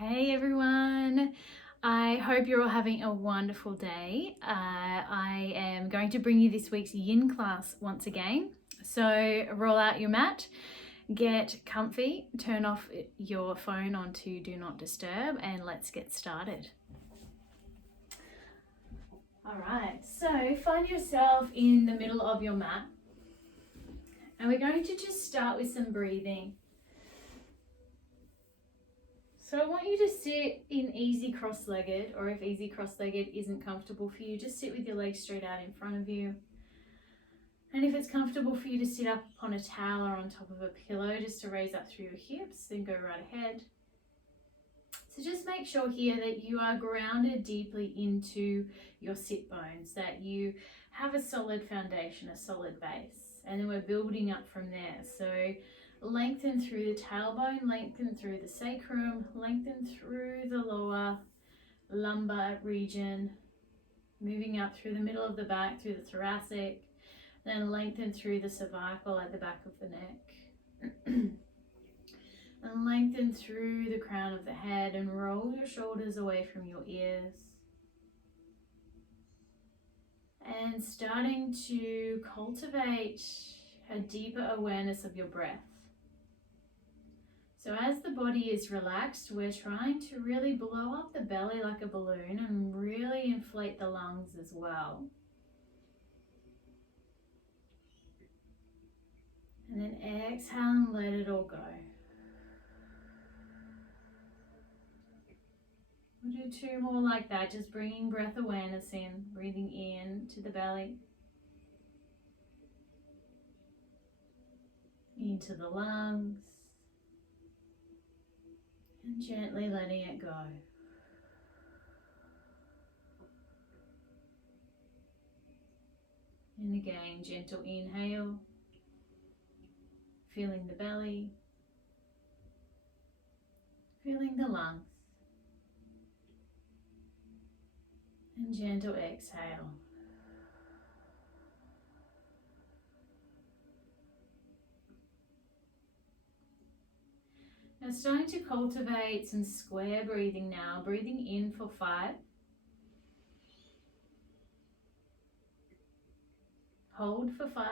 Hey everyone, I hope you're all having a wonderful day. I am going to bring you this week's yin class once again. So roll out your mat, get comfy, turn off your phone onto do not disturb, and let's get started. All right, so find yourself in the middle of your mat, and we're going to just start with some breathing. So I want you to sit in easy cross-legged, or if easy cross-legged isn't comfortable for you, just sit with your legs straight out in front of you. And if it's comfortable for you to sit up on a towel or on top of a pillow, just to raise up through your hips, then go right ahead. So just make sure here that you are grounded deeply into your sit bones, that you have a solid foundation, a solid base, and then we're building up from there. So lengthen through the tailbone, lengthen through the sacrum, lengthen through the lower lumbar region, moving up through the middle of the back, through the thoracic, then lengthen through the cervical at the back of the neck. And lengthen through the crown of the head and roll your shoulders away from your ears. And starting to cultivate a deeper awareness of your breath. So as the body is relaxed, we're trying to really blow up the belly like a balloon and really inflate the lungs as well. And then exhale and let it all go. We'll do two more like that, just bringing breath awareness in, breathing in to the belly, into the lungs, and gently letting it go. And again, gentle inhale, feeling the belly, feeling the lungs, and gentle exhale. Now starting to cultivate some square breathing now, breathing in for 5. Hold for 5.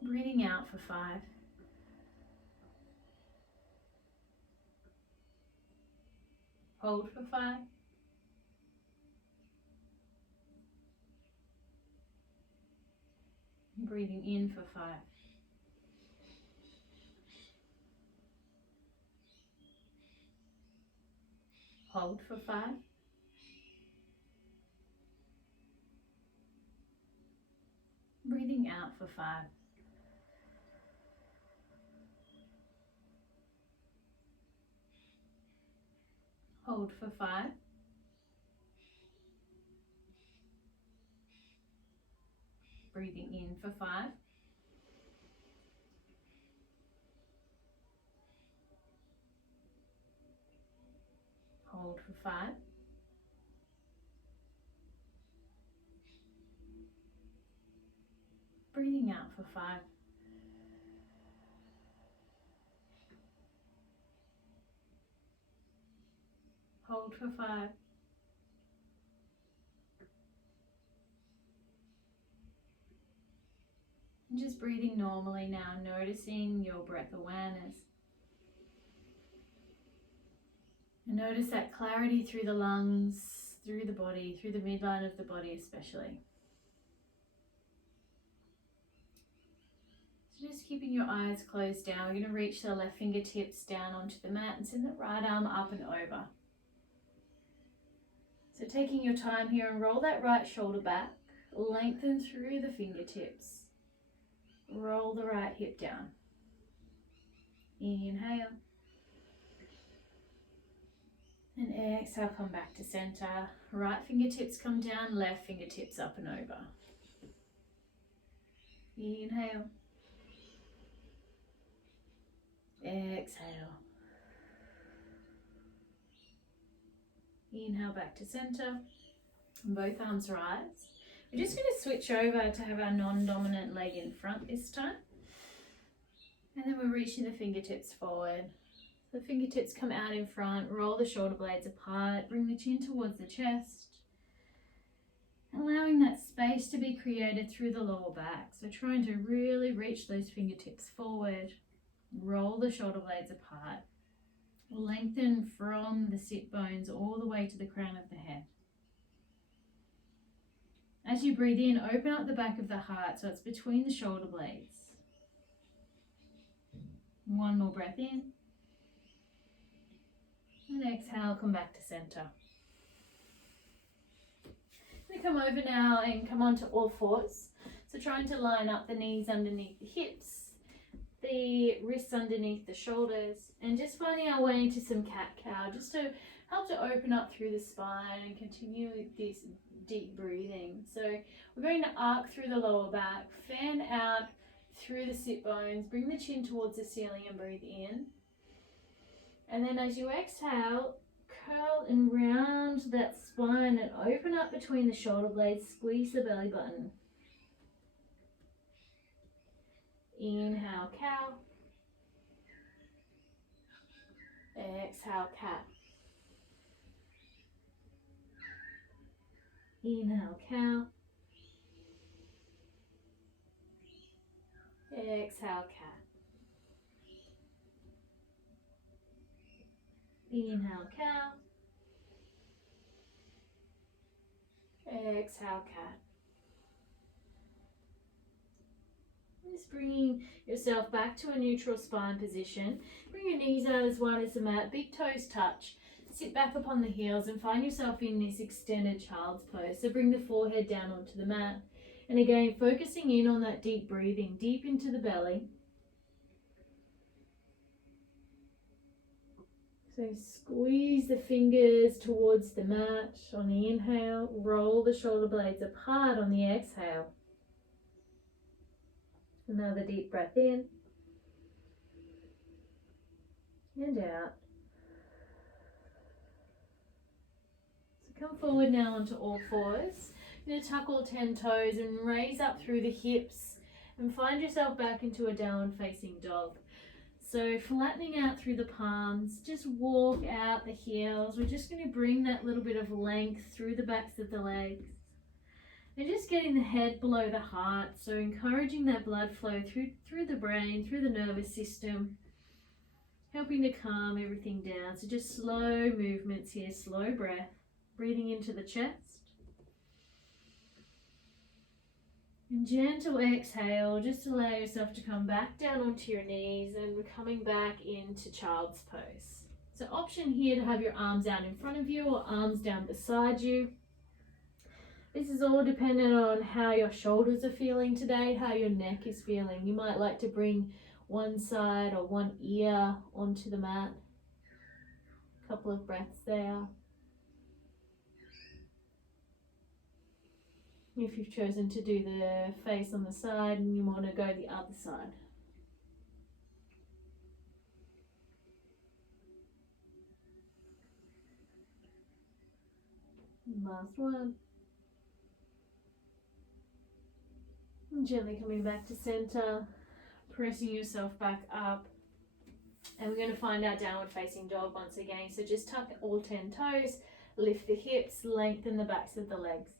Breathing out for 5. Hold for 5. Breathing in for 5. Hold for 5. Breathing out for 5. Hold for 5. Breathing in for 5. Hold for 5. Breathing out for 5. Hold for 5. And just breathing normally now, noticing your breath awareness. And notice that clarity through the lungs, through the body, through the midline of the body especially. So just keeping your eyes closed down, we're going to reach the left fingertips down onto the mat and send the right arm up and over. So taking your time here and roll that right shoulder back, lengthen through the fingertips. Roll the right hip down. Inhale. And exhale, come back to center. Right fingertips come down, left fingertips up and over. Inhale. Exhale. Inhale back to center. Both arms rise. We're just going to switch over to have our non-dominant leg in front this time. reaching the fingertips forward. The fingertips come out in front, roll the shoulder blades apart, bring the chin towards the chest, allowing that space to be created through the lower back. So trying to really reach those fingertips forward, roll the shoulder blades apart, lengthen from the sit bones all the way to the crown of the head. As you breathe in, open up the back of the heart so it's between the shoulder blades. One more breath in. And exhale, come back to center. I'm going to come over now and come onto all fours. So trying to line up the knees underneath the hips, the wrists underneath the shoulders, and just finding our way into some cat-cow, just to help to open up through the spine and continue with this deep breathing. So we're going to arc through the lower back, fan out through the sit bones, bring the chin towards the ceiling and breathe in. And then as you exhale, curl and round that spine and open up between the shoulder blades, squeeze the belly button. Inhale, cow. Exhale, cat. Inhale, cow. Exhale, cat. Inhale, cow. Exhale, cat. Just bringing yourself back to a neutral spine position. Bring your knees out as wide as the mat, big toes touch. Sit back upon the heels and find yourself in this extended child's pose. So bring the forehead down onto the mat. And again, focusing in on that deep breathing, deep into the belly. So squeeze the fingers towards the mat on the inhale. Roll the shoulder blades apart on the exhale. Another deep breath in and out. So come forward now onto all fours. You're going to tuck all 10 toes and raise up through the hips and find yourself back into a downward facing dog. So flattening out through the palms, just walk out the heels. We're just going to bring that little bit of length through the backs of the legs. And just getting the head below the heart, so encouraging that blood flow through the brain, through the nervous system, helping to calm everything down. So just slow movements here, slow breath, breathing into the chest. And gentle exhale, just allow yourself to come back down onto your knees and we're coming back into child's pose. So option here to have your arms out in front of you or arms down beside you. This is all dependent on how your shoulders are feeling today, how your neck is feeling. You might like to bring one side or one ear onto the mat. A couple of breaths there. If you've chosen to do the face on the side and you want to go the other side. Last one. And gently coming back to center, pressing yourself back up. And we're going to find our downward facing dog once again. So just tuck all 10 toes, lift the hips, lengthen the backs of the legs.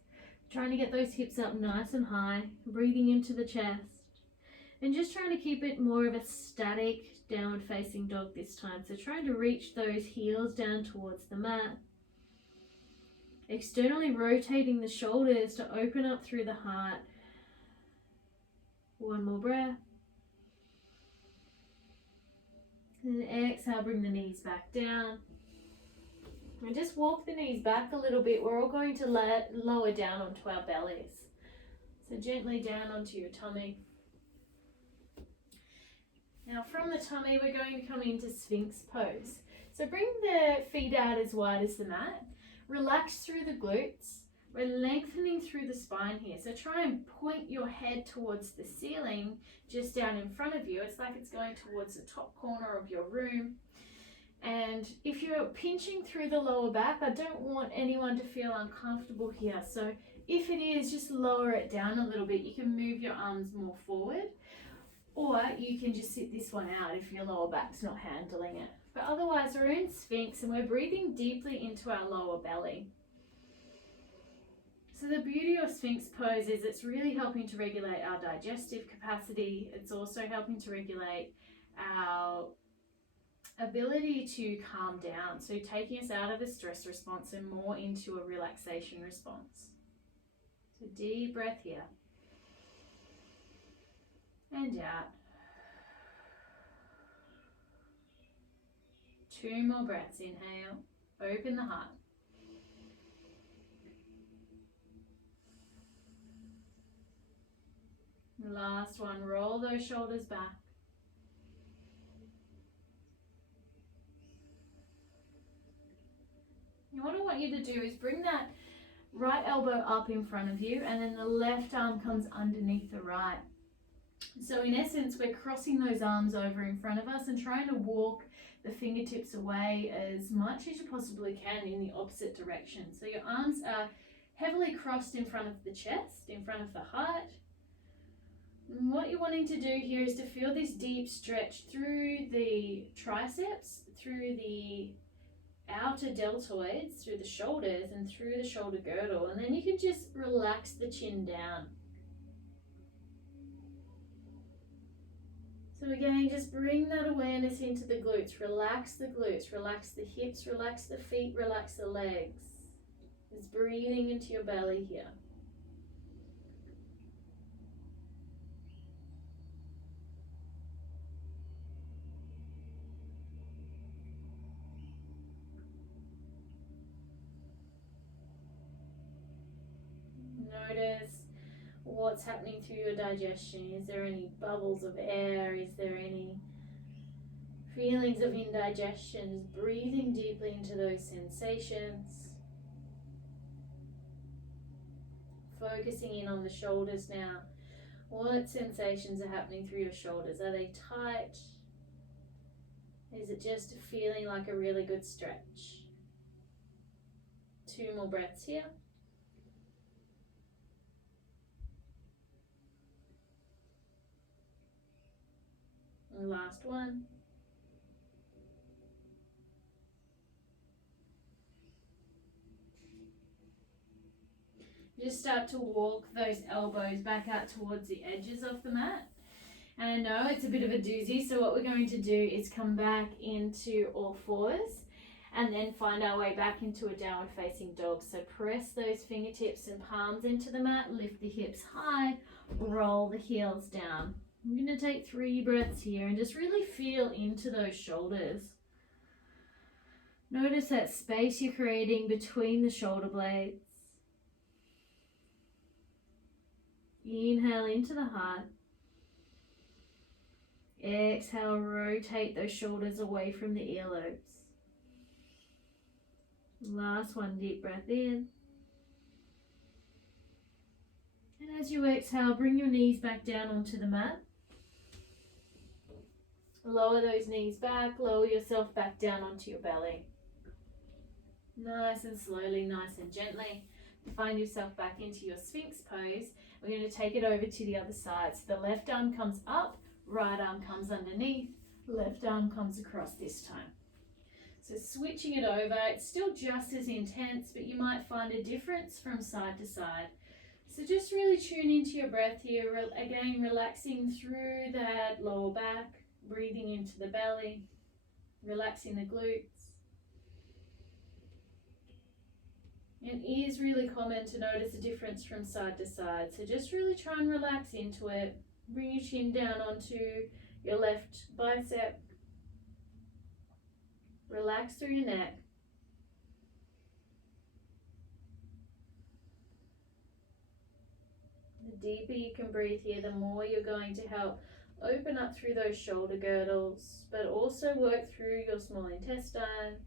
Trying to get those hips up nice and high, breathing into the chest. And just trying to keep it more of a static downward facing dog this time. So trying to reach those heels down towards the mat. Externally rotating the shoulders to open up through the heart. One more breath. And exhale, bring the knees back down. And just walk the knees back a little bit. We're all going to lower down onto our bellies. So gently down onto your tummy. Now from the tummy, we're going to come into Sphinx pose. So bring the feet out as wide as the mat. Relax through the glutes. We're lengthening through the spine here. So try and point your head towards the ceiling just down in front of you. It's like it's going towards the top corner of your room. And if you're pinching through the lower back, I don't want anyone to feel uncomfortable here. So if it is, just lower it down a little bit. You can move your arms more forward. Or you can just sit this one out if your lower back's not handling it. But otherwise, we're in Sphinx and we're breathing deeply into our lower belly. So the beauty of Sphinx pose is it's really helping to regulate our digestive capacity. It's also helping to regulate our ability to calm down. So taking us out of a stress response and more into a relaxation response. So deep breath here. And out. 2 more breaths. Inhale. Open the heart. Last one, roll those shoulders back. And what I want you to do is bring that right elbow up in front of you, and then the left arm comes underneath the right. So in essence, we're crossing those arms over in front of us and trying to walk the fingertips away as much as you possibly can in the opposite direction. So your arms are heavily crossed in front of the chest, in front of the heart. And what you're wanting to do here is to feel this deep stretch through the triceps, through the outer deltoids, through the shoulders and through the shoulder girdle. And then you can just relax the chin down. So again, just bring that awareness into the glutes. Relax the glutes, relax the hips, relax the feet, relax the legs. Just breathing into your belly here. Notice what's happening through your digestion. Is there any bubbles of air? Is there any feelings of indigestion? Just breathing deeply into those sensations. Focusing in on the shoulders now. What sensations are happening through your shoulders? Are they tight? Is it just feeling like a really good stretch? 2 more breaths here. And last one. Just start to walk those elbows back out towards the edges of the mat. And I know it's a bit of a doozy, so what we're going to do is come back into all fours and then find our way back into a downward facing dog. So press those fingertips and palms into the mat, lift the hips high, roll the heels down. I'm going to take 3 breaths here and just really feel into those shoulders. Notice that space you're creating between the shoulder blades. Inhale into the heart. Exhale, rotate those shoulders away from the earlobes. Last one, deep breath in. And as you exhale, bring your knees back down onto the mat. Lower those knees back, lower yourself back down onto your belly. Nice and slowly, nice and gently. Find yourself back into your Sphinx pose. We're going to take it over to the other side. So the left arm comes up, right arm comes underneath, left arm comes across this time. So switching it over, it's still just as intense, but you might find a difference from side to side. So just really tune into your breath here. Again, relaxing through that lower back, breathing into the belly, relaxing the glutes. It is really common to notice a difference from side to side. So just really try and relax into it. Bring your chin down onto your left bicep. Relax through your neck. The deeper you can breathe here, the more you're going to help open up through those shoulder girdles, but also work through your small intestine.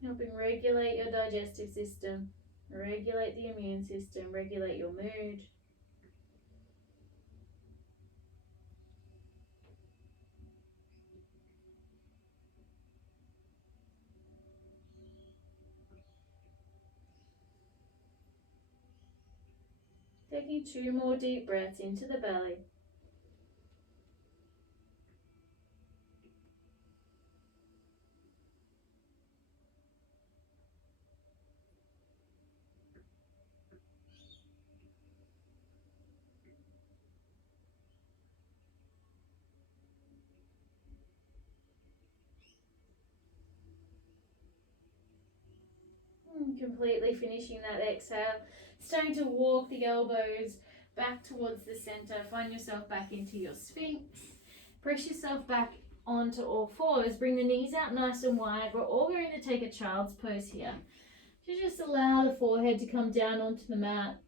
Helping regulate your digestive system, regulate the immune system, regulate your mood. Taking 2 more deep breaths into the belly. Completely finishing that exhale. Starting to walk the elbows back towards the center. Find yourself back into your Sphinx. Press yourself back onto all fours. Bring the knees out nice and wide. We're all going to take a child's pose here. So just allow the forehead to come down onto the mat.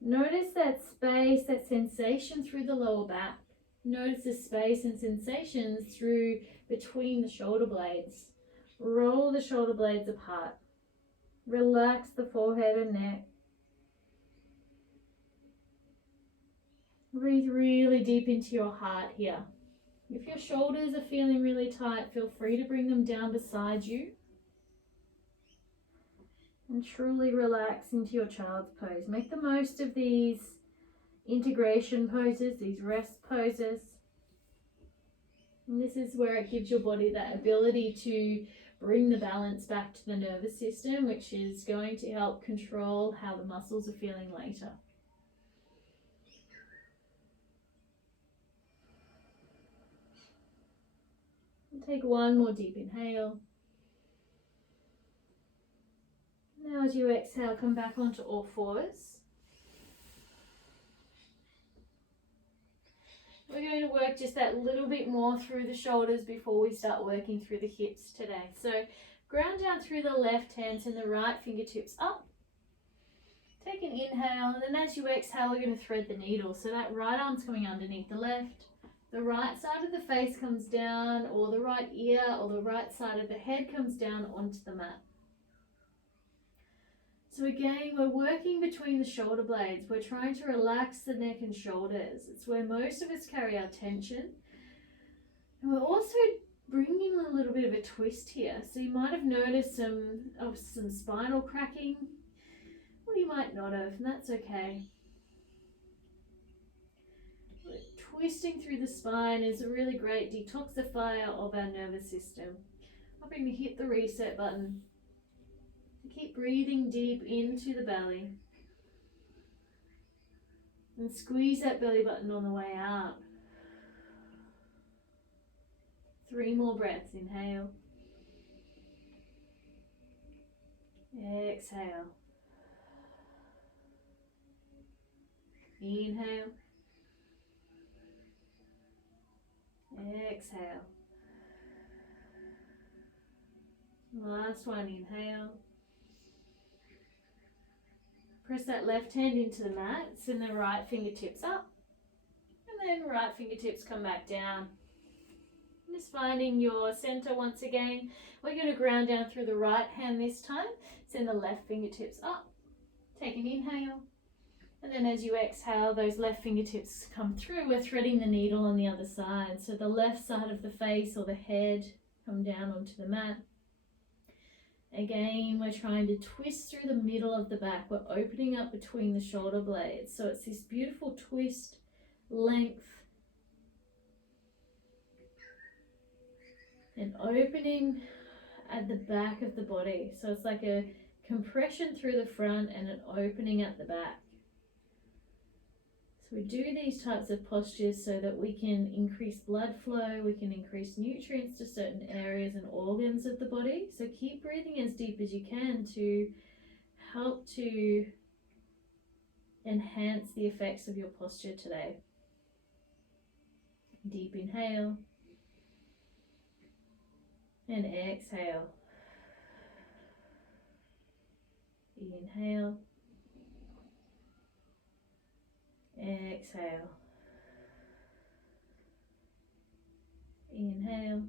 Notice that space, that sensation through the lower back. Notice the space and sensations through between the shoulder blades. Roll the shoulder blades apart. Relax the forehead and neck. Breathe really deep into your heart here. If your shoulders are feeling really tight, feel free to bring them down beside you. And truly relax into your child's pose. Make the most of these integration poses, these rest poses. And this is where it gives your body that ability to bring the balance back to the nervous system, which is going to help control how the muscles are feeling later. Take one more deep inhale. Now as you exhale, come back onto all fours. We're going to work just that little bit more through the shoulders before we start working through the hips today. So ground down through the left hand and the right fingertips up. Take an inhale, and then as you exhale, we're going to thread the needle. So that right arm's coming underneath the left. The right side of the face comes down, or the right ear or the right side of the head comes down onto the mat. So again, we're working between the shoulder blades. We're trying to relax the neck and shoulders. It's where most of us carry our tension. And we're also bringing a little bit of a twist here. So you might have noticed some spinal cracking, or you might not have, and that's okay. Twisting through the spine is a really great detoxifier of our nervous system. Helping to hit the reset button. Keep breathing deep into the belly. And squeeze that belly button on the way out. 3 more breaths. Inhale. Exhale. Inhale. Exhale. Last one. Inhale. Press that left hand into the mat, send the right fingertips up, and then right fingertips come back down. Just finding your center once again. We're going to ground down through the right hand this time. Send the left fingertips up. Take an inhale. And then as you exhale, those left fingertips come through. We're threading the needle on the other side. So the left side of the face or the head come down onto the mat. Again, we're trying to twist through the middle of the back. We're opening up between the shoulder blades. So it's this beautiful twist, length, and opening at the back of the body. So it's like a compression through the front and an opening at the back. So we do these types of postures so that we can increase blood flow, we can increase nutrients to certain areas and organs of the body. So keep breathing as deep as you can to help to enhance the effects of your posture today. Deep inhale and exhale. Inhale. Exhale. Inhale.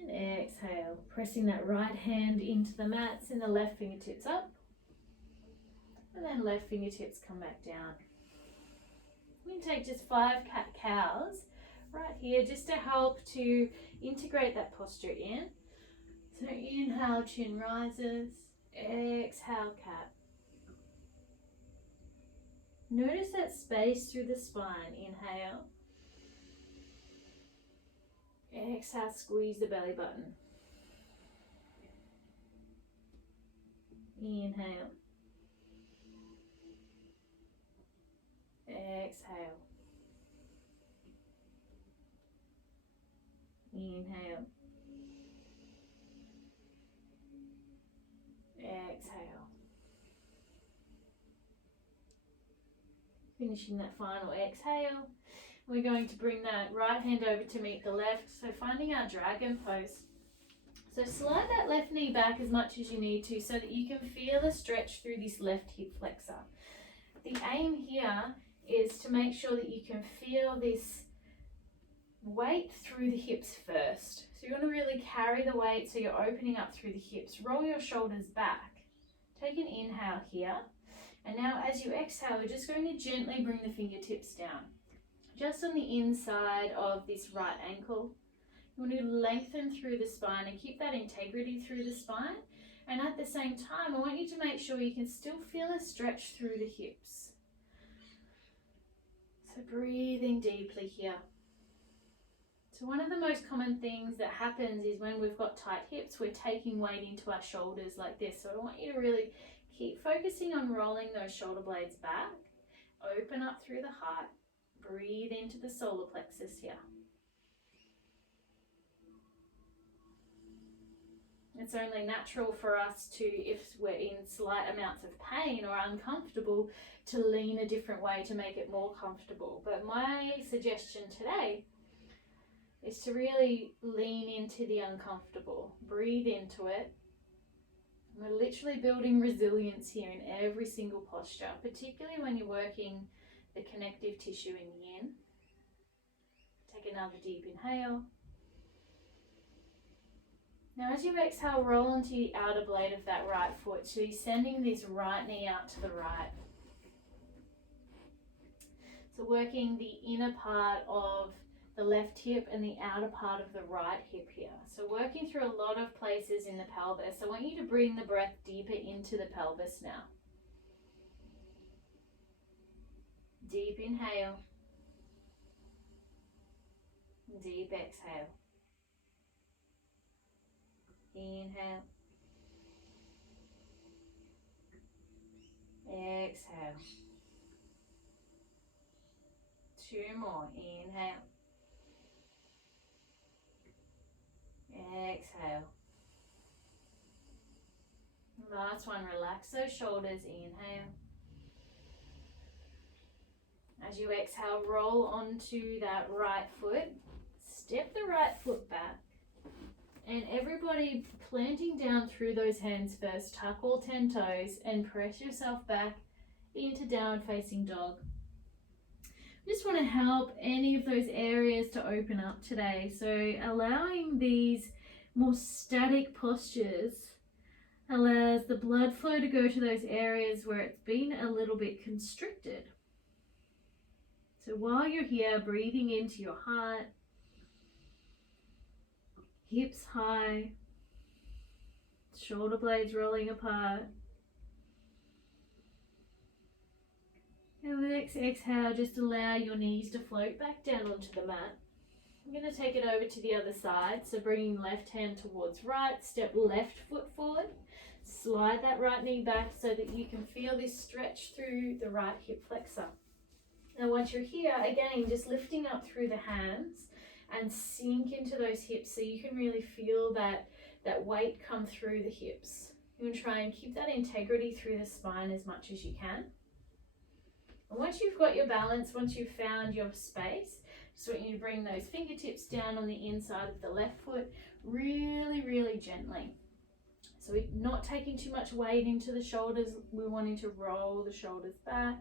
And exhale. Pressing that right hand into the mats and the left fingertips up. And then left fingertips come back down. We can take just 5 cat-cows right here just to help to integrate that posture in. So inhale, chin rises. Exhale, cat. Notice that space through the spine. Inhale. Exhale, squeeze the belly button. Inhale. Exhale. Inhale. Exhale. Finishing that final exhale. We're going to bring that right hand over to meet the left. So finding our dragon pose. So slide that left knee back as much as you need to so that you can feel a stretch through this left hip flexor. The aim here is to make sure that you can feel this weight through the hips first. So you want to really carry the weight so you're opening up through the hips. Roll your shoulders back. Take an inhale here. And now as you exhale, we're just going to gently bring the fingertips down. Just on the inside of this right ankle. You want to lengthen through the spine and keep that integrity through the spine. And at the same time, I want you to make sure you can still feel a stretch through the hips. So breathing deeply here. So one of the most common things that happens is when we've got tight hips, we're taking weight into our shoulders like this. So I want you to really keep focusing on rolling those shoulder blades back. Open up through the heart. Breathe into the solar plexus here. It's only natural for us to, if we're in slight amounts of pain or uncomfortable, to lean a different way to make it more comfortable. But my suggestion today is to really lean into the uncomfortable. Breathe into it. We're literally building resilience here in every single posture, particularly when you're working the connective tissue in the yin. Take another deep inhale. Now as you exhale, roll onto the outer blade of that right foot. So you're sending this right knee out to the right. So working the inner part of the left hip and the outer part of the right hip here. So working through a lot of places in the pelvis. I want you to bring the breath deeper into the pelvis now. Deep inhale. Deep exhale. Inhale. Exhale. Two more. Inhale. Exhale. Last one. Relax those shoulders. Inhale. As you exhale, roll onto that right foot. Step the right foot back. And everybody planting down through those hands first. Tuck all 10 toes and press yourself back into downward facing dog. Just want to help any of those areas to open up today. So allowing these more static postures allows the blood flow to go to those areas where it's been a little bit constricted. So while you're here, breathing into your heart, hips high, shoulder blades rolling apart. And the next exhale, just allow your knees to float back down onto the mat. I'm going to take it over to the other side. So bringing left hand towards right, step left foot forward. Slide that right knee back so that you can feel this stretch through the right hip flexor. Now once you're here, again, just lifting up through the hands and sink into those hips so you can really feel that weight come through the hips. You want to try and keep that integrity through the spine as much as you can. And once you've got your balance, once you've found your space, just want you to bring those fingertips down on the inside of the left foot really, really gently. So we're not taking too much weight into the shoulders. We're wanting to roll the shoulders back.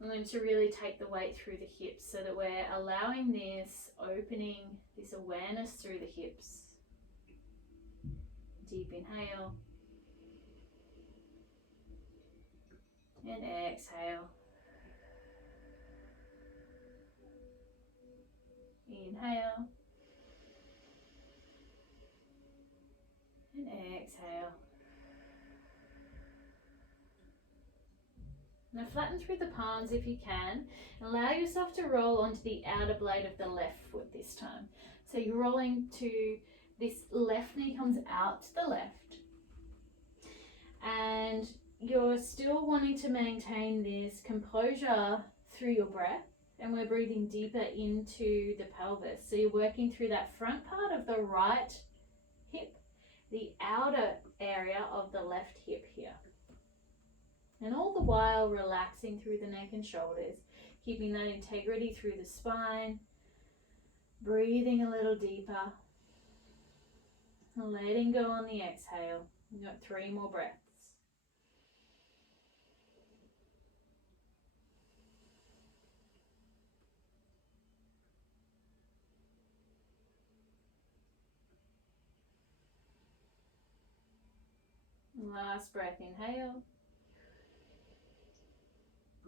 And then to really take the weight through the hips so that we're allowing this opening, this awareness through the hips. Deep inhale. And exhale. Inhale. And exhale. Now flatten through the palms if you can. Allow yourself to roll onto the outer blade of the left foot this time. So you're rolling to this left knee comes out to the left. And you're still wanting to maintain this composure through your breath. And we're breathing deeper into the pelvis. So you're working through that front part of the right hip, the outer area of the left hip here. And all the while relaxing through the neck and shoulders, keeping that integrity through the spine, breathing a little deeper, letting go on the exhale. We've got 3 more breaths. Last breath, inhale.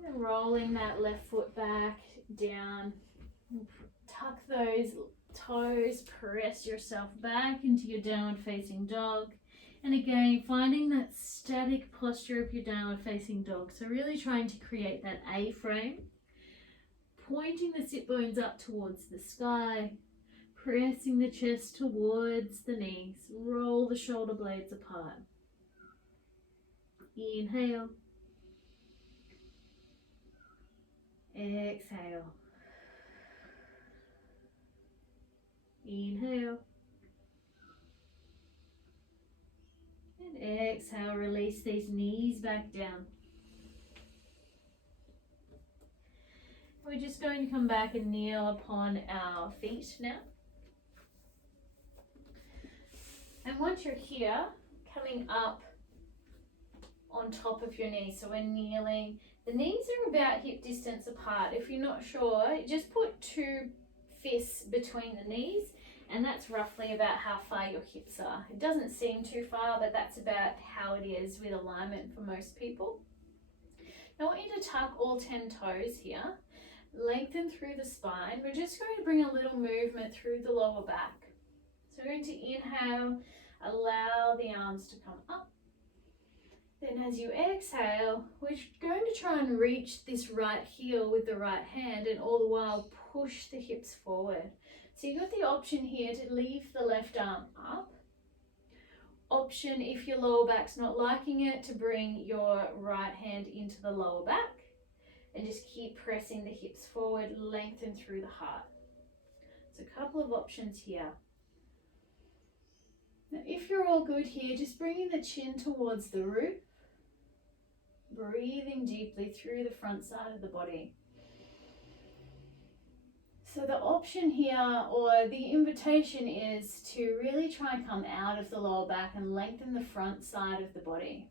And rolling that left foot back, down. Tuck those toes, press yourself back into your downward facing dog. And again, finding that static posture of your downward facing dog. So really trying to create that A-frame. Pointing the sit bones up towards the sky. Pressing the chest towards the knees. Roll the shoulder blades apart. Inhale. Exhale. Inhale. And exhale, release these knees back down. We're just going to come back and kneel upon our feet now. And once you're here, coming up on top of your knees, so we're kneeling. The knees are about hip distance apart. If you're not sure, just put 2 fists between the knees, and that's roughly about how far your hips are. It doesn't seem too far, but that's about how it is with alignment for most people. Now I want you to tuck all 10 toes here, lengthen through the spine. We're just going to bring a little movement through the lower back. So we're going to inhale, allow the arms to come up. Then as you exhale, we're going to try and reach this right heel with the right hand, and all the while push the hips forward. So you've got the option here to leave the left arm up. Option, if your lower back's not liking it, to bring your right hand into the lower back and just keep pressing the hips forward, lengthen through the heart. So a couple of options here. Now if you're all good here, just bringing the chin towards the roof. Breathing deeply through the front side of the body. So the option here, or the invitation, is to really try and come out of the lower back and lengthen the front side of the body.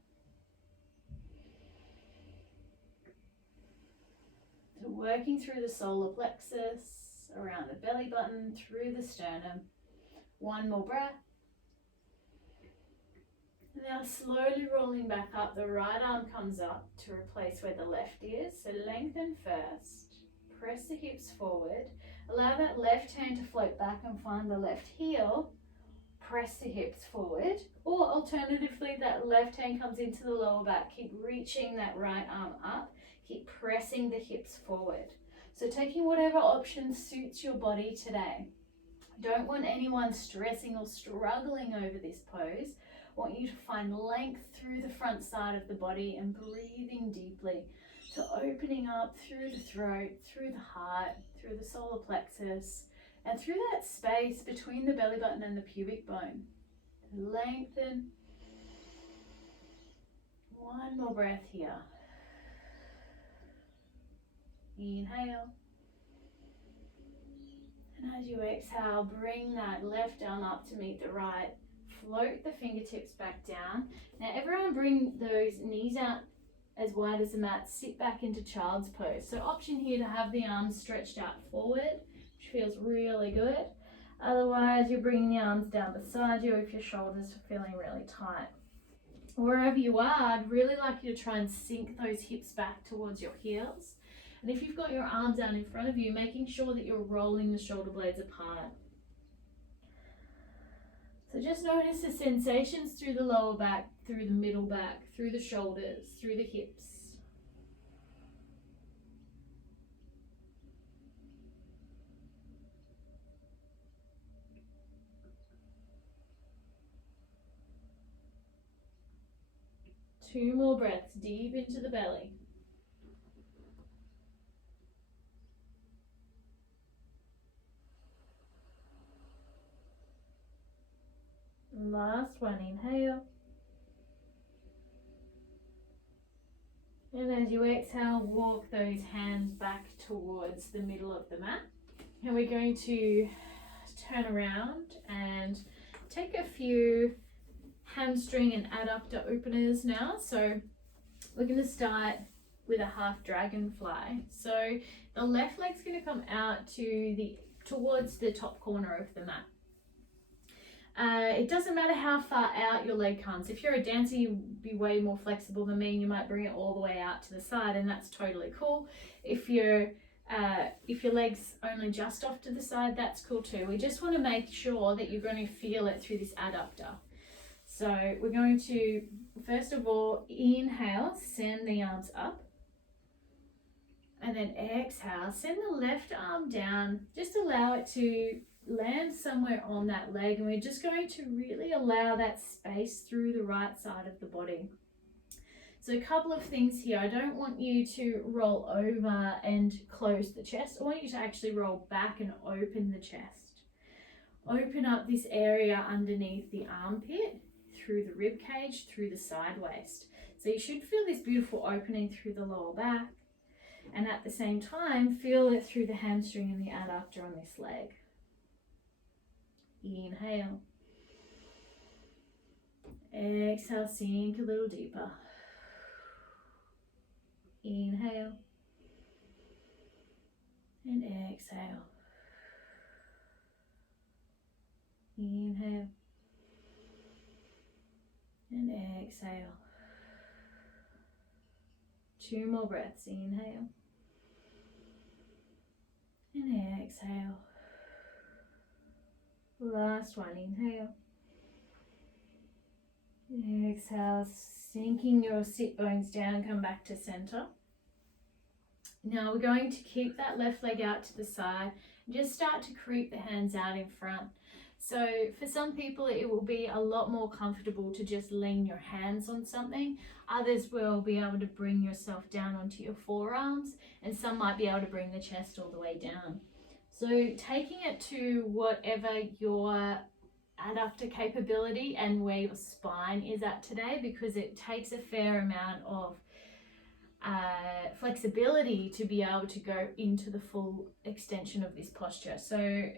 So working through the solar plexus, around the belly button, through the sternum. 1 more breath. Now slowly rolling back up, the right arm comes up to replace where the left is. So lengthen first, press the hips forward, allow that left hand to float back and find the left heel, press the hips forward, or alternatively that left hand comes into the lower back, keep reaching that right arm up, keep pressing the hips forward. So taking whatever option suits your body today. Don't want anyone stressing or struggling over this pose. Want you to find length through the front side of the body and breathing deeply. So opening up through the throat, through the heart, through the solar plexus, and through that space between the belly button and the pubic bone. Lengthen. 1 more breath here. Inhale. And as you exhale, bring that left arm up to meet the right. Float the fingertips back down. Now everyone bring those knees out as wide as the mat. Sit back into child's pose. So option here to have the arms stretched out forward, which feels really good. Otherwise you're bringing the arms down beside you if your shoulders are feeling really tight. Wherever you are, I'd really like you to try and sink those hips back towards your heels. And if you've got your arms out in front of you, making sure that you're rolling the shoulder blades apart. So just notice the sensations through the lower back, through the middle back, through the shoulders, through the hips. 2 more breaths deep into the belly. Last one, inhale. And as you exhale, walk those hands back towards the middle of the mat. And we're going to turn around and take a few hamstring and adductor openers now. So we're going to start with a half dragonfly. So the left leg's going to come out towards the top corner of the mat. It doesn't matter how far out your leg comes. If you're a dancer, you'll be way more flexible than me, and you might bring it all the way out to the side, and that's totally cool. If your leg's only just off to the side, that's cool too. We just want to make sure that you're going to feel it through this adductor. So we're going to, first of all, inhale, send the arms up. And then exhale, send the left arm down. Just allow it to land somewhere on that leg, and we're just going to really allow that space through the right side of the body. So a couple of things here. I don't want you to roll over and close the chest. I want you to actually roll back and open the chest. Open up this area underneath the armpit, through the rib cage, through the side waist. So you should feel this beautiful opening through the lower back, and at the same time feel it through the hamstring and the adductor on this leg. Inhale. Exhale, sink a little deeper. Inhale. And exhale. Inhale. And exhale. 2 more breaths. Inhale. And exhale. Last one, inhale. Exhale, sinking your sit bones down, come back to center. Now we're going to keep that left leg out to the side and just start to creep the hands out in front. So for some people it will be a lot more comfortable to just lean your hands on something. Others will be able to bring yourself down onto your forearms, and some might be able to bring the chest all the way down. So taking it to whatever your adductor capability and where your spine is at today, because it takes a fair amount of flexibility to be able to go into the full extension of this posture. So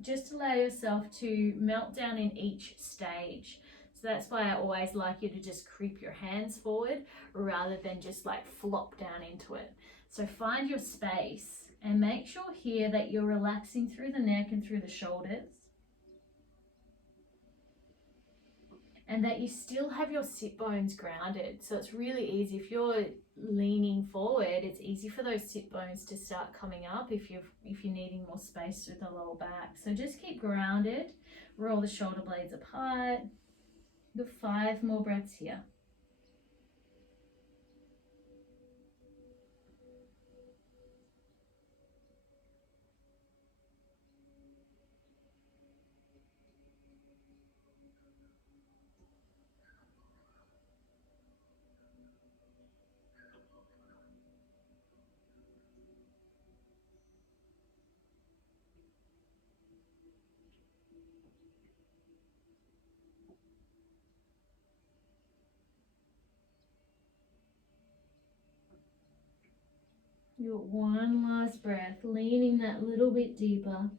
just allow yourself to melt down in each stage. So that's why I always like you to just creep your hands forward rather than just like flop down into it. So find your space and make sure here that you're relaxing through the neck and through the shoulders, and that you still have your sit bones grounded. So it's really easy. If you're leaning forward, it's easy for those sit bones to start coming up if you're needing more space through the lower back. So just keep grounded, roll the shoulder blades apart. The 5 more breaths here. You got one last breath, leaning that little bit deeper.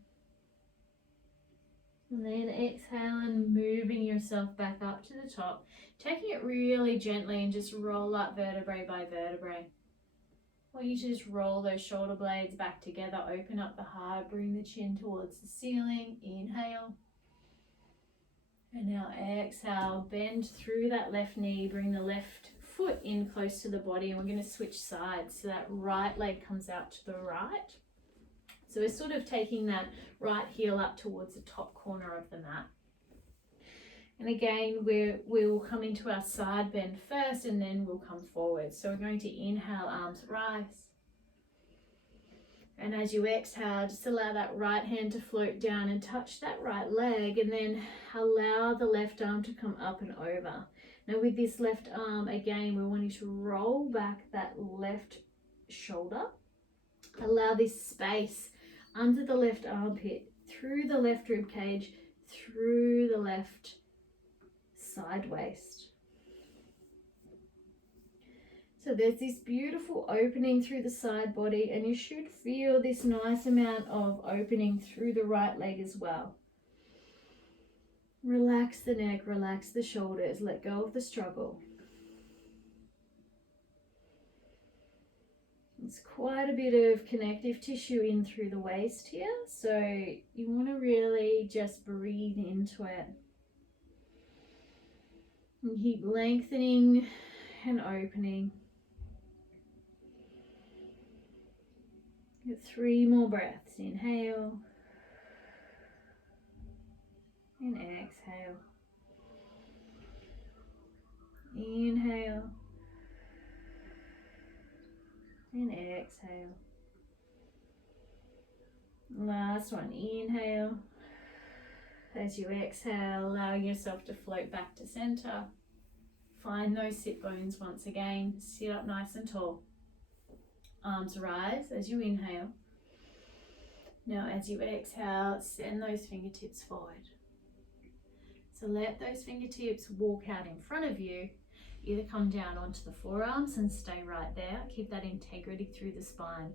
And then exhale and moving yourself back up to the top, taking it really gently and just roll up vertebrae by vertebrae. I want you to just roll those shoulder blades back together, open up the heart, bring the chin towards the ceiling. Inhale. And now exhale, bend through that left knee, bring the left foot in close to the body, and we're going to switch sides so that right leg comes out to the right. So we're sort of taking that right heel up towards the top corner of the mat. And again, we will come into our side bend first, and then we'll come forward. So we're going to inhale, arms rise. And as you exhale, just allow that right hand to float down and touch that right leg, and then allow the left arm to come up and over. Now with this left arm, again, we're wanting to roll back that left shoulder. Allow this space under the left armpit, through the left rib cage, through the left side waist. So there's this beautiful opening through the side body, and you should feel this nice amount of opening through the right leg as well. Relax the neck, relax the shoulders, let go of the struggle. There's quite a bit of connective tissue in through the waist here, so you want to really just breathe into it. And keep lengthening and opening. Get 3 more breaths. Inhale and exhale. Inhale and exhale. Last one. Inhale. As you exhale, allowing yourself to float back to center. Find those sit bones once again. Sit up nice and tall. Arms rise as you inhale. Now as you exhale, send those fingertips forward. So let those fingertips walk out in front of you. Either come down onto the forearms and stay right there. Keep that integrity through the spine.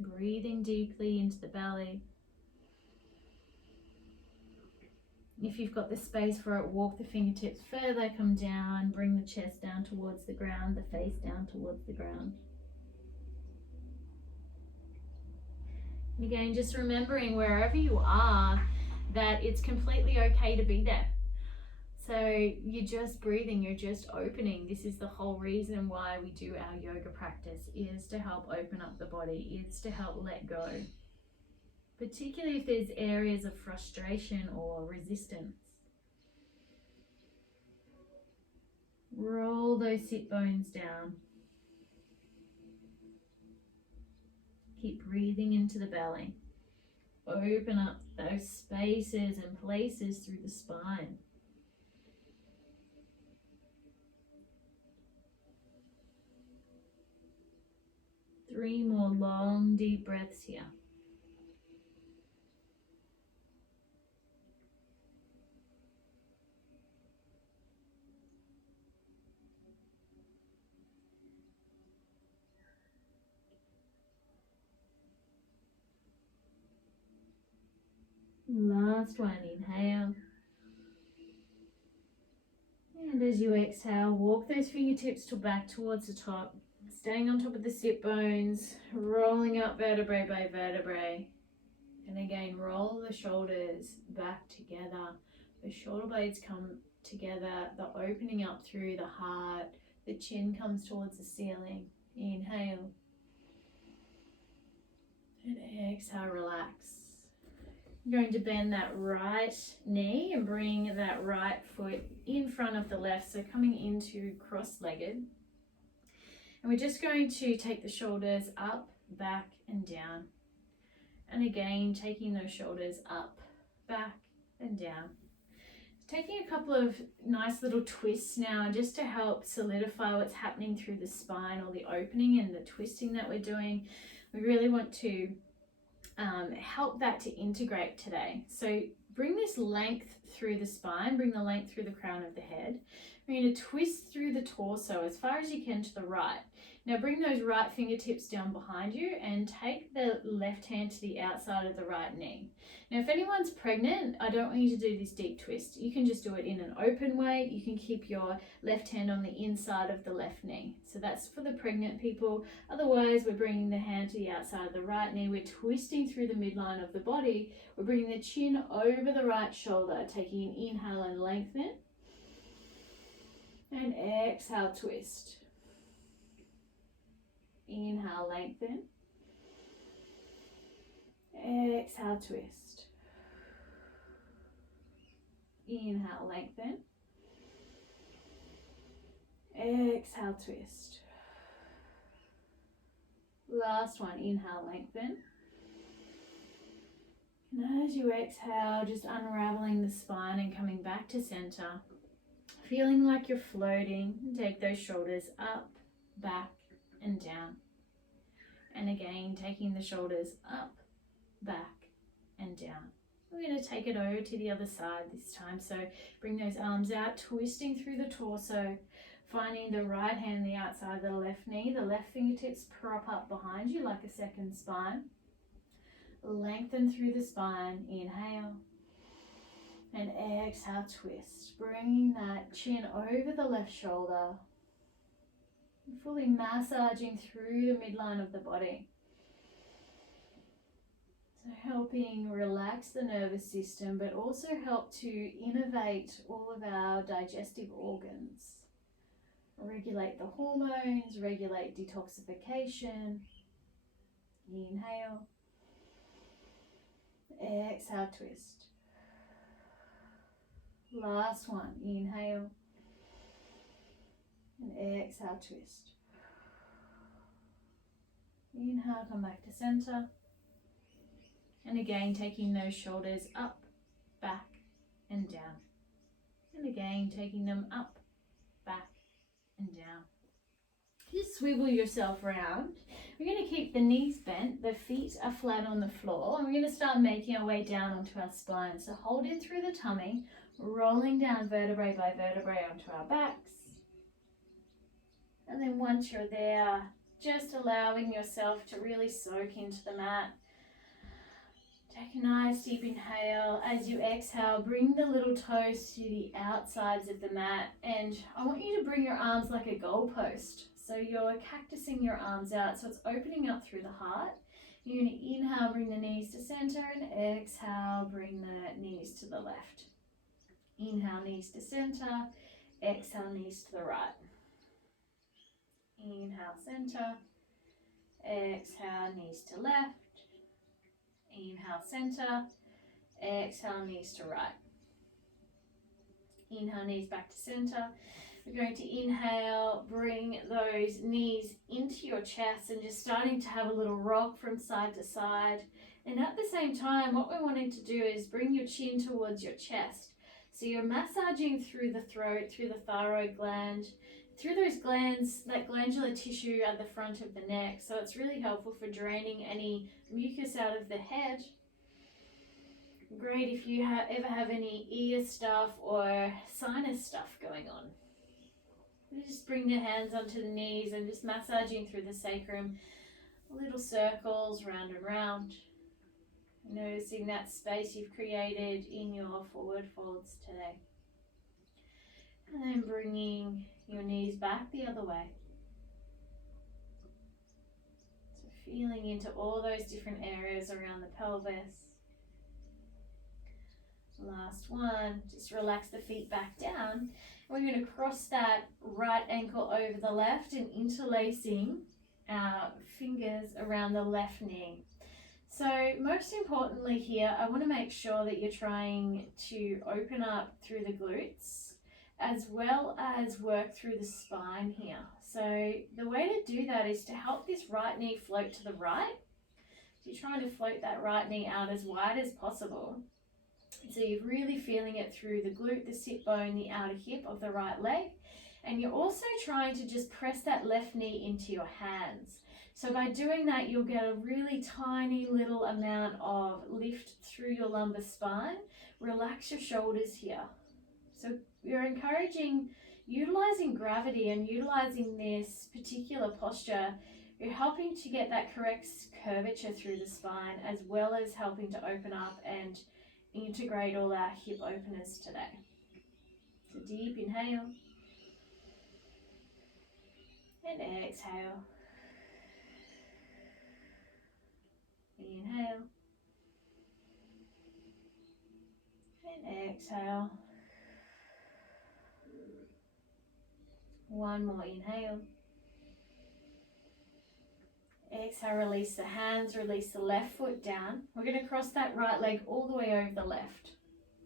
Breathing deeply into the belly. If you've got the space for it, walk the fingertips further, come down, bring the chest down towards the ground, the face down towards the ground. And again, just remembering wherever you are, that it's completely okay to be there. So you're just breathing, you're just opening. This is the whole reason why we do our yoga practice, is to help open up the body, is to help let go. Particularly if there's areas of frustration or resistance. Roll those sit bones down. Keep breathing into the belly. Open up those spaces and places through the spine. Three more long, deep breaths here. Last one, inhale. And as you exhale, walk those fingertips back towards the top, staying on top of the sit bones, rolling up vertebrae by vertebrae. And again, roll the shoulders back together. The shoulder blades come together, the opening up through the heart, the chin comes towards the ceiling. Inhale. And exhale, relax. You're going to bend that right knee and bring that right foot in front of the left, so coming into cross-legged. And we're just going to take the shoulders up, back and down. And again, taking those shoulders up, back and down. Taking a couple of nice little twists now just to help solidify what's happening through the spine, or the opening and the twisting that we're doing. We really want to help that to integrate today. So bring this length through the spine, bring the length through the crown of the head. We're going to twist through the torso as far as you can to the right. Now bring those right fingertips down behind you and take the left hand to the outside of the right knee. Now if anyone's pregnant, I don't want you to do this deep twist. You can just do it in an open way. You can keep your left hand on the inside of the left knee. So that's for the pregnant people. Otherwise, we're bringing the hand to the outside of the right knee. We're twisting through the midline of the body. We're bringing the chin over the right shoulder, taking an inhale and lengthen. And exhale, twist. Inhale, lengthen. Exhale, twist. Inhale, lengthen. Exhale, twist. Last one, inhale, lengthen. And as you exhale, just unraveling the spine and coming back to center. Feeling like you're floating, take those shoulders up, back, and down. And again, taking the shoulders up, back, and down. We're going to take it over to the other side this time. So bring those arms out, twisting through the torso, finding the right hand the outside of the left knee. The left fingertips prop up behind you like a second spine. Lengthen through the spine. Inhale. And exhale, twist. Bringing that chin over the left shoulder. Fully massaging through the midline of the body. So helping relax the nervous system, but also help to innervate all of our digestive organs. Regulate the hormones, regulate detoxification. Inhale. Exhale, twist. Last one. Inhale. And exhale, twist. Inhale, come back to center. And again, taking those shoulders up, back, and down. And again, taking them up, back, and down. Just swivel yourself around. We're going to keep the knees bent, the feet are flat on the floor, and we're going to start making our way down onto our spine. So hold in through the tummy, rolling down vertebrae by vertebrae onto our backs. And then once you're there, just allowing yourself to really soak into the mat. Take a nice deep inhale. As you exhale, bring the little toes to the outsides of the mat. And I want you to bring your arms like a goalpost. So you're cactusing your arms out, so it's opening up through the heart. You're going to inhale, bring the knees to center, and exhale, bring the knees to the left. Inhale, knees to center. Exhale, knees to the right. Inhale, center. Exhale, knees to left. Inhale, center. Exhale, knees to right. Inhale, knees back to center. We're going to inhale, bring those knees into your chest and just starting to have a little rock from side to side. And at the same time, what we're wanting to do is bring your chin towards your chest. So you're massaging through the throat, through the thyroid gland, through those glands, that glandular tissue at the front of the neck. So it's really helpful for draining any mucus out of the head. Great if you ever have any ear stuff or sinus stuff going on. Just bring the hands onto the knees and just massaging through the sacrum, little circles round and round. Noticing that space you've created in your forward folds today. And then bringing your knees back the other way. So feeling into all those different areas around the pelvis. Last one, just relax the feet back down. We're going to cross that right ankle over the left and interlacing our fingers around the left knee. So most importantly here, I want to make sure that you're trying to open up through the glutes as well as work through the spine here. So the way to do that is to help this right knee float to the right. So you're trying to float that right knee out as wide as possible. So you're really feeling it through the glute, the sit bone, the outer hip of the right leg. And you're also trying to just press that left knee into your hands. So by doing that, you'll get a really tiny little amount of lift through your lumbar spine. Relax your shoulders here. So you're encouraging, utilizing gravity and utilizing this particular posture. You're helping to get that correct curvature through the spine, as well as helping to open up and integrate all our hip openers today. So deep inhale and exhale. Inhale and exhale. One more inhale. Exhale, release the hands, release the left foot down. We're going to cross that right leg all the way over the left.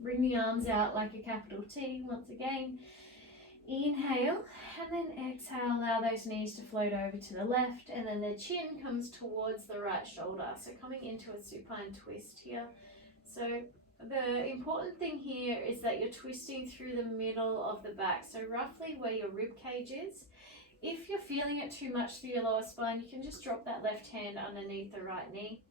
Bring the arms out like a capital T once again. Inhale, and then exhale, allow those knees to float over to the left, and then the chin comes towards the right shoulder. So coming into a supine twist here. So The important thing here is that you're twisting through the middle of the back, so roughly where your rib cage is. If you're feeling it too much through your lower spine, you can just drop that left hand underneath the right knee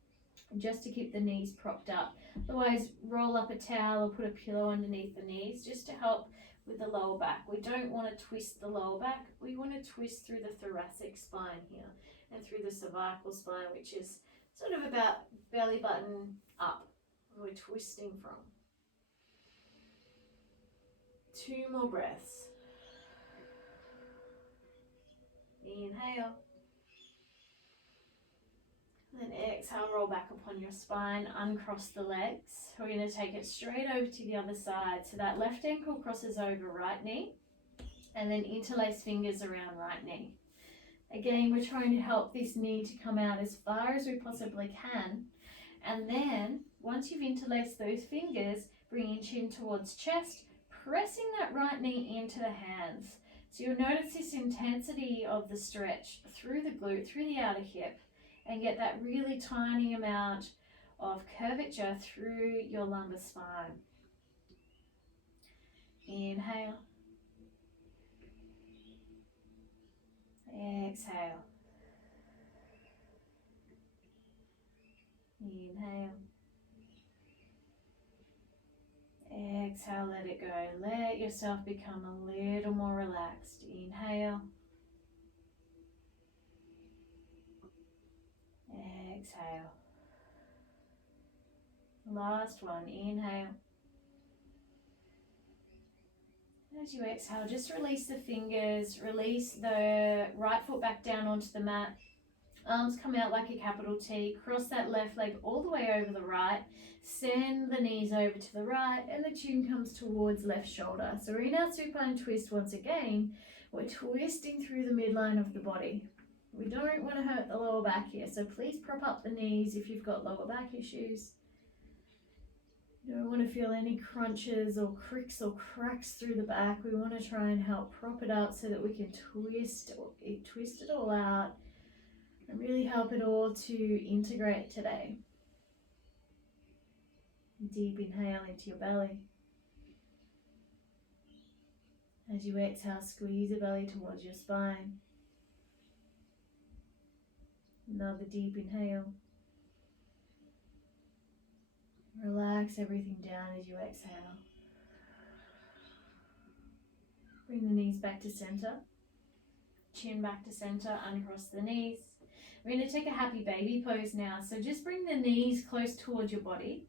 just to keep the knees propped up. Otherwise, roll up a towel or put a pillow underneath the knees just to help with the lower back. We don't want to twist the lower back. We want to twist through the thoracic spine here and through the cervical spine, which is sort of about belly button up. We're twisting from. 2 more breaths. Inhale. Then exhale, roll back upon your spine, uncross the legs. We're going to take it straight over to the other side. So that left ankle crosses over right knee, and then interlace fingers around right knee. Again, we're trying to help this knee to come out as far as we possibly can. And then, once you've interlaced those fingers, bringing chin towards chest, pressing that right knee into the hands. So you'll notice this intensity of the stretch through the glute, through the outer hip, and get that really tiny amount of curvature through your lumbar spine. Inhale. Exhale. Inhale. Exhale, let it go. Let yourself become a little more relaxed. Inhale. Exhale. Last one. Inhale. As you exhale, just release the fingers. Release the right foot back down onto the mat. Arms come out like a capital T. Cross that left leg all the way over the right. Send the knees over to the right, and the chin comes towards left shoulder. So we're in our supine twist once again. We're twisting through the midline of the body. We don't want to hurt the lower back here, so please prop up the knees if you've got lower back issues. You don't want to feel any crunches or cricks or cracks through the back. We want to try and help prop it up so that we can twist it all out and really help it all to integrate today. Deep inhale into your belly. As you exhale, squeeze the belly towards your spine. Another deep inhale. Relax everything down as you exhale. Bring the knees back to center. Chin back to center, uncross the knees. We're going to take a happy baby pose now. So just bring the knees close towards your body.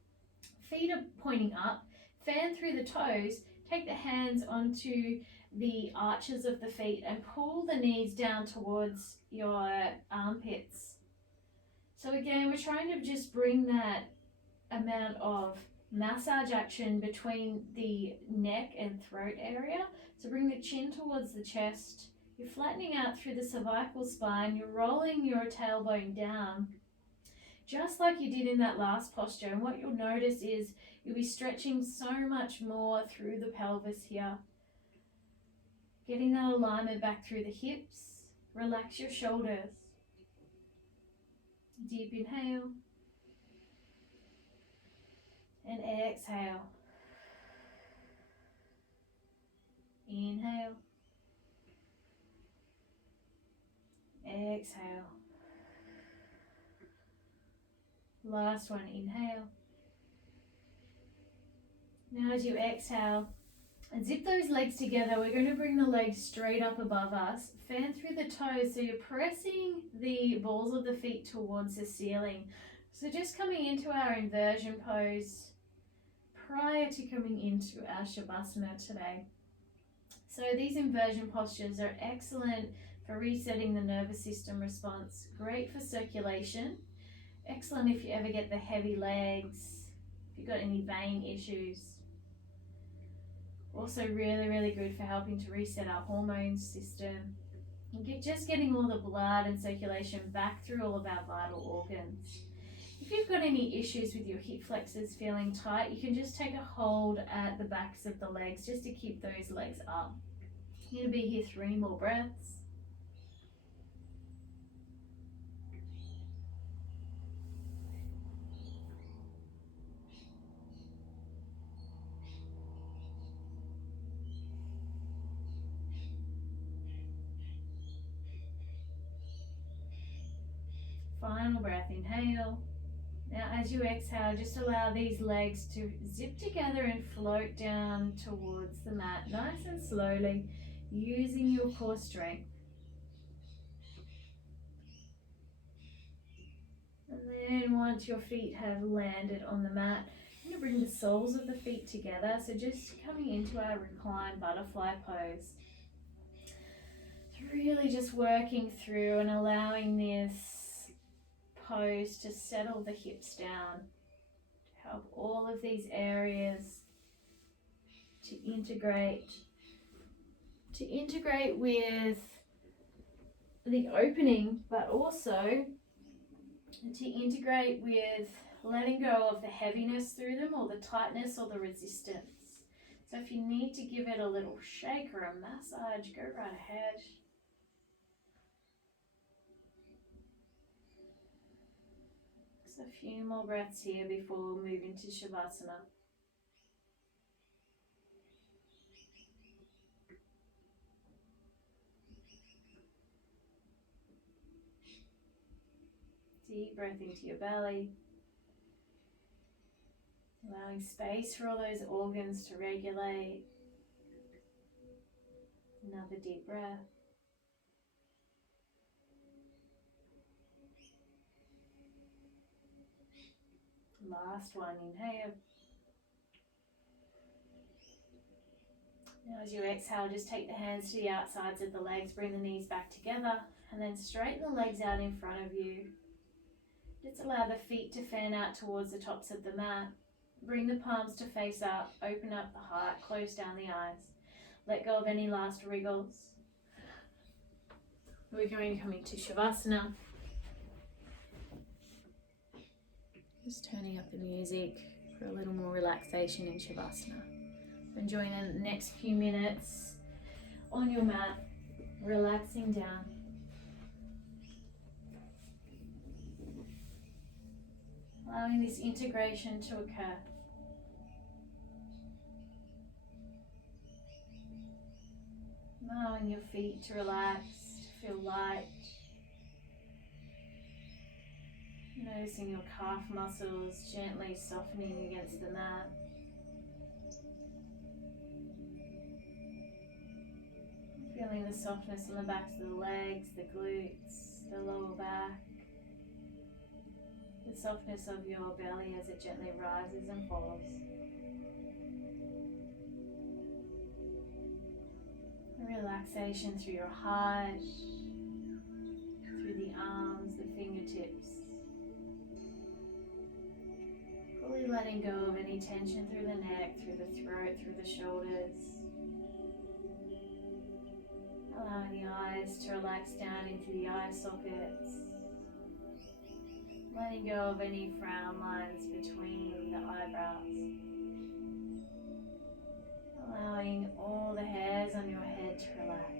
Feet are pointing up. Fan through the toes. Take the hands onto the arches of the feet and pull the knees down towards your armpits. So again, we're trying to just bring that amount of massage action between the neck and throat area. So bring the chin towards the chest. You're flattening out through the cervical spine. You're rolling your tailbone down, just like you did in that last posture. And what you'll notice is you'll be stretching so much more through the pelvis here. Getting that alignment back through the hips. Relax your shoulders. Deep inhale. And exhale. Inhale. Exhale. Last one, inhale. Now as you exhale, zip those legs together. We're going to bring the legs straight up above us. Fan through the toes so you're pressing the balls of the feet towards the ceiling. So just coming into our inversion pose prior to coming into our Shavasana today. So these inversion postures are excellent for resetting the nervous system response. Great for circulation. Excellent if you ever get the heavy legs, if you've got any vein issues. Also really good for helping to reset our hormone system. And just getting all the blood and circulation back through all of our vital organs. If you've got any issues with your hip flexors feeling tight, you can just take a hold at the backs of the legs just to keep those legs up. You're going to be here 3 more breaths. Final breath, inhale. Now as you exhale, just allow these legs to zip together and float down towards the mat, nice and slowly, using your core strength. And then once your feet have landed on the mat, you're going to bring the soles of the feet together. So just coming into our reclined butterfly pose. Really just working through and allowing this pose to settle the hips down, to help all of these areas to integrate with the opening, but also to integrate with letting go of the heaviness through them, or the tightness or the resistance. So if you need to give it a little shake or a massage, go right ahead. Just a few more breaths here before we move into Shavasana. Deep breath into your belly, allowing space for all those organs to regulate. Another deep breath. Last one, inhale. Now as you exhale, just take the hands to the outsides of the legs, bring the knees back together, and then straighten the legs out in front of you. Just allow the feet to fan out towards the tops of the mat. Bring the palms to face up, open up the heart, close down the eyes. Let go of any last wriggles. We're going to come into Shavasana. Just turning up the music for a little more relaxation in Shavasana. Enjoying the next few minutes on your mat, relaxing down. Allowing this integration to occur. Allowing your feet to relax, to feel light. Noticing your calf muscles gently softening against the mat. Feeling the softness on the backs of the legs, the glutes, the lower back. The softness of your belly as it gently rises and falls. Relaxation through your heart, through the arms, the fingertips. Fully letting go of any tension through the neck, through the throat, through the shoulders. Allowing the eyes to relax down into the eye sockets. Letting go of any frown lines between the eyebrows. Allowing all the hairs on your head to relax.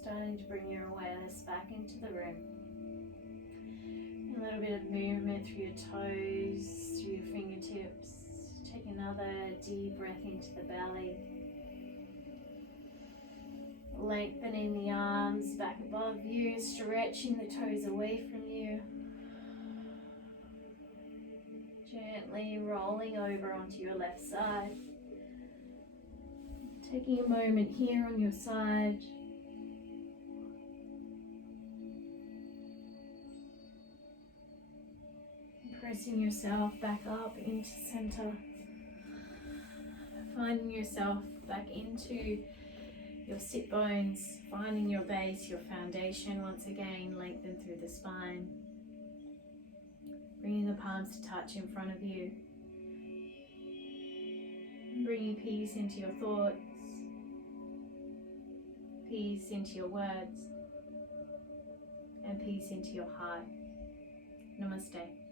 Starting to bring your awareness back into the room. A little bit of movement through your toes, through your fingertips. Take another deep breath into the belly. Lengthening the arms back above you, stretching the toes away from you. Gently rolling over onto your left side. Taking a moment here on your side. Pressing yourself back up into center. Finding yourself back into your sit bones, finding your base, your foundation once again, lengthen through the spine. Bringing the palms to touch in front of you. Bringing peace into your thoughts, peace into your words, and peace into your heart. Namaste.